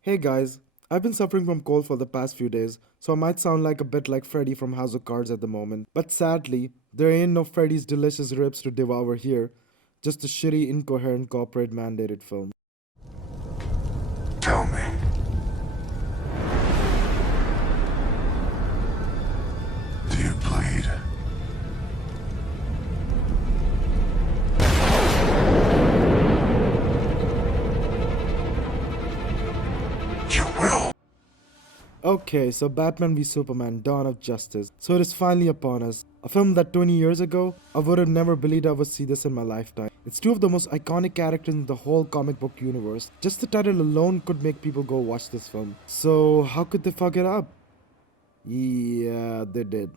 Hey guys, I've been suffering from cold for the past few days, so I might sound like a bit like Freddy from House of Cards at the moment. But sadly, there ain't no Freddy's delicious ribs to devour here, just a shitty, incoherent corporate mandated film. Tell me, do you bleed? You will. Okay, so Batman v Superman Dawn of Justice. So it is finally upon us. A film that 20 years ago, I would have never believed I would see this in my lifetime. It's two of the most iconic characters in the whole comic book universe. Just the title alone could make people go watch this film. So, how could they fuck it up? Yeah, they did.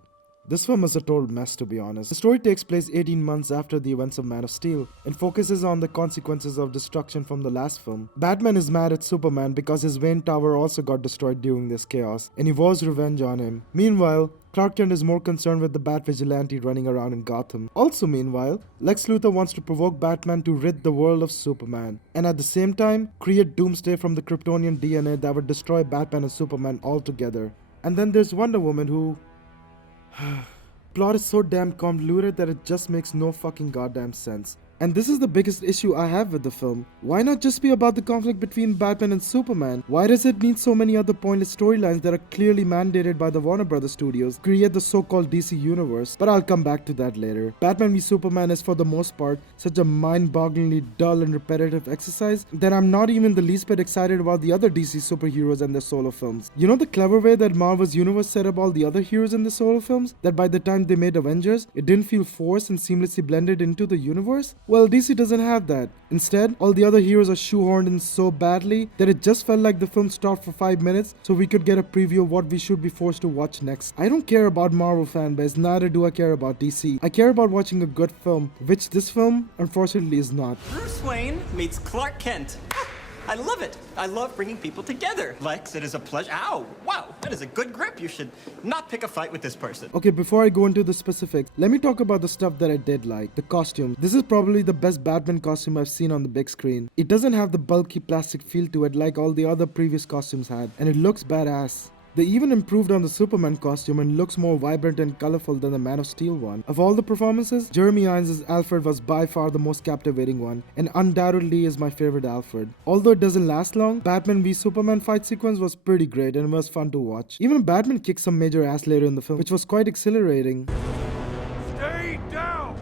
This film is a total mess, to be honest. The story takes place 18 months after the events of Man of Steel and focuses on the consequences of destruction from the last film. Batman is mad at Superman because his Wayne Tower also got destroyed during this chaos, and he vows revenge on him. Meanwhile, Clark Kent is more concerned with the Bat Vigilante running around in Gotham. Also, meanwhile, Lex Luthor wants to provoke Batman to rid the world of Superman, and at the same time, create Doomsday from the Kryptonian DNA that would destroy Batman and Superman altogether. And then there's Wonder Woman who plot is so damn convoluted that it just makes no fucking goddamn sense. And this is the biggest issue I have with the film. Why not just be about the conflict between Batman and Superman? Why does it need so many other pointless storylines that are clearly mandated by the Warner Brothers studios to create the so-called DC universe? But I'll come back to that later. Batman v Superman is for the most part such a mind-bogglingly dull and repetitive exercise that I'm not even the least bit excited about the other DC superheroes and their solo films. You know the clever way that Marvel's universe set up all the other heroes in the solo films? That by the time they made Avengers, it didn't feel forced and seamlessly blended into the universe? Well, DC doesn't have that. Instead, all the other heroes are shoehorned in so badly that it just felt like the film stopped for 5 minutes so we could get a preview of what we should be forced to watch next. I don't care about Marvel fanbase, neither do I care about DC. I care about watching a good film, which this film, unfortunately, is not. Bruce Wayne meets Clark Kent. I love it. I love bringing people together. Lex, it is a pleasure. Ow! Wow, that is a good grip. You should not pick a fight with this person. Okay, before I go into the specifics, let me talk about the stuff that I did like. The costume. This is probably the best Batman costume I've seen on the big screen. It doesn't have the bulky plastic feel to it like all the other previous costumes had, and it looks badass. They even improved on the Superman costume and looks more vibrant and colorful than the Man of Steel one. Of all the performances, Jeremy Irons' Alfred was by far the most captivating one, and undoubtedly is my favorite Alfred. Although it doesn't last long, Batman v Superman fight sequence was pretty great and was fun to watch. Even Batman kicked some major ass later in the film, which was quite exhilarating. Stay down!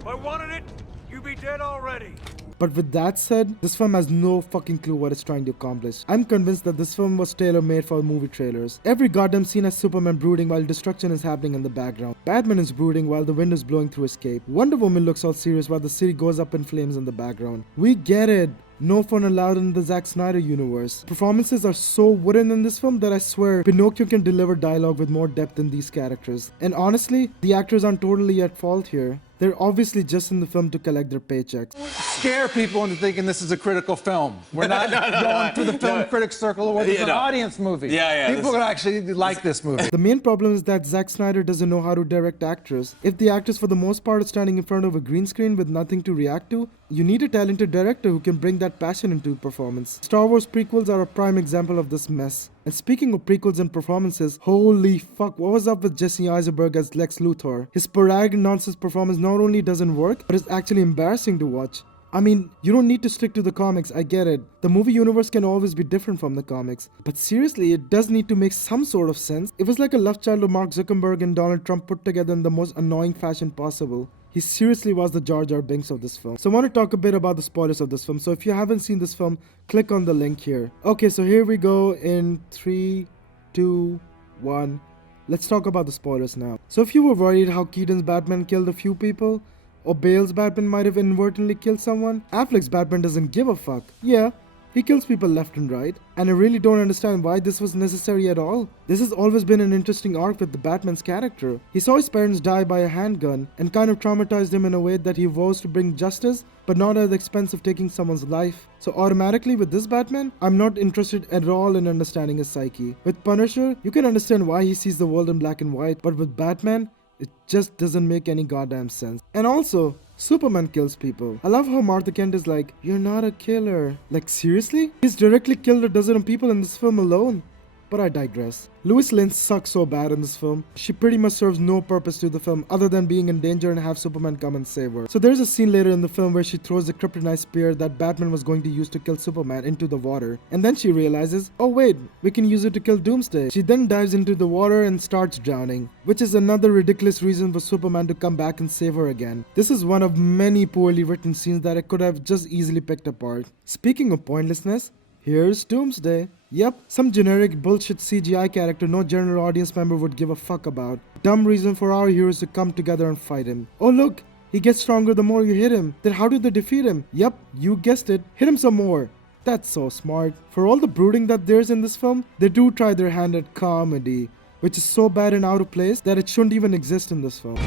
If I wanted it, you'd be dead already. But with that said, this film has no fucking clue what it's trying to accomplish. I'm convinced that this film was tailor-made for movie trailers. Every goddamn scene has Superman brooding while destruction is happening in the background. Batman is brooding while the wind is blowing through his cape. Wonder Woman looks all serious while the city goes up in flames in the background. We get it. No fun allowed in the Zack Snyder universe. Performances are so wooden in this film that I swear Pinocchio can deliver dialogue with more depth than these characters. And honestly, the actors aren't totally at fault here. They're obviously just in the film to collect their paychecks. Scare people into thinking this is a critical film. We're not going to the film critics circle or whether it's an audience movie. People can actually like this movie. The main problem is that Zack Snyder doesn't know how to direct actors. If the actors for the most part are standing in front of a green screen with nothing to react to, you need a talented director who can bring that passion into performance. Star Wars prequels are a prime example of this mess. And speaking of prequels and performances, holy fuck, what was up with Jesse Eisenberg as Lex Luthor? His sporadic nonsense performance not only doesn't work, but is actually embarrassing to watch. I mean, you don't need to stick to the comics, I get it. The movie universe can always be different from the comics. But seriously, it does need to make some sort of sense. It was like a love child of Mark Zuckerberg and Donald Trump put together in the most annoying fashion possible. He seriously was the Jar Jar Binks of this film. So I want to talk a bit about the spoilers of this film. So if you haven't seen this film, click on the link here. Okay, so here we go in 3, 2, 1. Let's talk about the spoilers now. So if you were worried how Keaton's Batman killed a few people, or Bale's Batman might have inadvertently killed someone, Affleck's Batman doesn't give a fuck. Yeah, he kills people left and right, and I really don't understand why this was necessary at all. This has always been an interesting arc with the Batman's character. He saw his parents die by a handgun and kind of traumatized him in a way that he vows to bring justice, but not at the expense of taking someone's life. So automatically with this Batman, I'm not interested at all in understanding his psyche. With Punisher, you can understand why he sees the world in black and white, but with Batman, it just doesn't make any goddamn sense. And also, Superman kills people. I love how Martha Kent is like, you're not a killer. Like, seriously? He's directly killed a dozen people in this film alone. But I digress. Lois Lane sucks so bad in this film. She pretty much serves no purpose to the film other than being in danger and have Superman come and save her. So there's a scene later in the film where she throws the kryptonite spear that Batman was going to use to kill Superman into the water. And then she realizes, oh wait, we can use it to kill Doomsday. She then dives into the water and starts drowning, which is another ridiculous reason for Superman to come back and save her again. This is one of many poorly written scenes that I could have just easily picked apart. Speaking of pointlessness, here's Doomsday. Yep, some generic bullshit CGI character no general audience member would give a fuck about. Dumb reason for our heroes to come together and fight him. Oh look, he gets stronger the more you hit him. Then how do they defeat him? Yep, you guessed it, hit him some more. That's so smart. For all the brooding that there's in this film, they do try their hand at comedy, which is so bad and out of place that it shouldn't even exist in this film.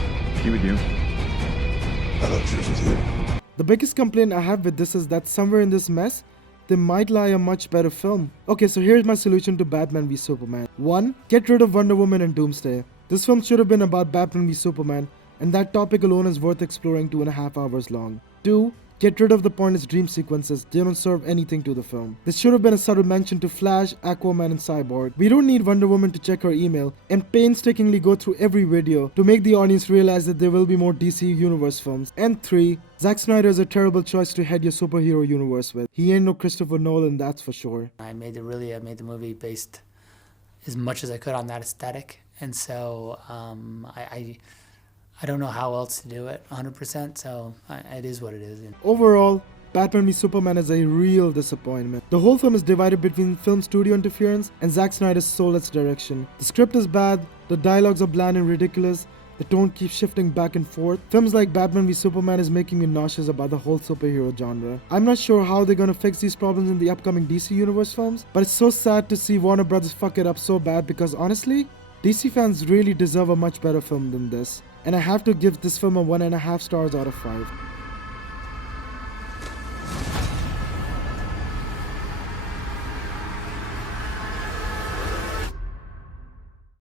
You with you? I love you with you. The biggest complaint I have with this is that somewhere in this mess, there might lie a much better film. Okay, so here's my solution to Batman v Superman. 1. Get rid of Wonder Woman and Doomsday. This film should have been about Batman v Superman, and that topic alone is worth exploring 2.5 hours long. 2. Get rid of the pointless dream sequences, they don't serve anything to the film. This should have been a subtle mention to Flash, Aquaman and Cyborg. We don't need Wonder Woman to check her email and painstakingly go through every video to make the audience realize that there will be more DC Universe films. And 3. Zack Snyder is a terrible choice to head your superhero universe with. He ain't no Christopher Nolan, that's for sure. I made the movie based as much as I could on that aesthetic, and so I don't know how else to do it 100%, so it is what it is. Overall, Batman v Superman is a real disappointment. The whole film is divided between film studio interference and Zack Snyder's soulless direction. The script is bad, the dialogues are bland and ridiculous, the tone keeps shifting back and forth. Films like Batman v Superman is making me nauseous about the whole superhero genre. I'm not sure how they're gonna fix these problems in the upcoming DC Universe films, but it's so sad to see Warner Brothers fuck it up so bad because honestly, DC fans really deserve a much better film than this. And I have to give this film a 1.5 stars out of 5.